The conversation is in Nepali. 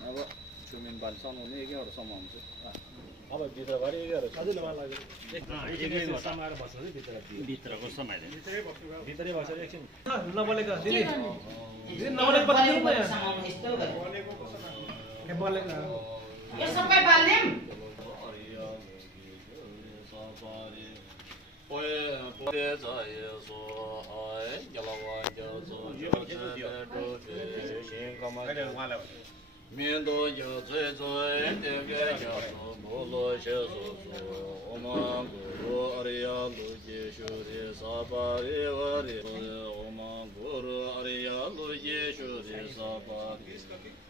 अब सुमिन बाल समाउने एकैवटा समाउँछ अब भित्रभरि सजिलो मलाई लाग्यो समाएर बस्छ नि भित्रको समाएर भित्रै बसेर एकछिन नबोलेको दिदी नबोलेको बस्नु न समाउनु यस्तो गरे बोलेको यो सबै बाल्यम面都有最最这个叫做摩罗些说我们古罗阿里亚路接修的沙巴的我的我们古罗阿里亚路接修的沙巴的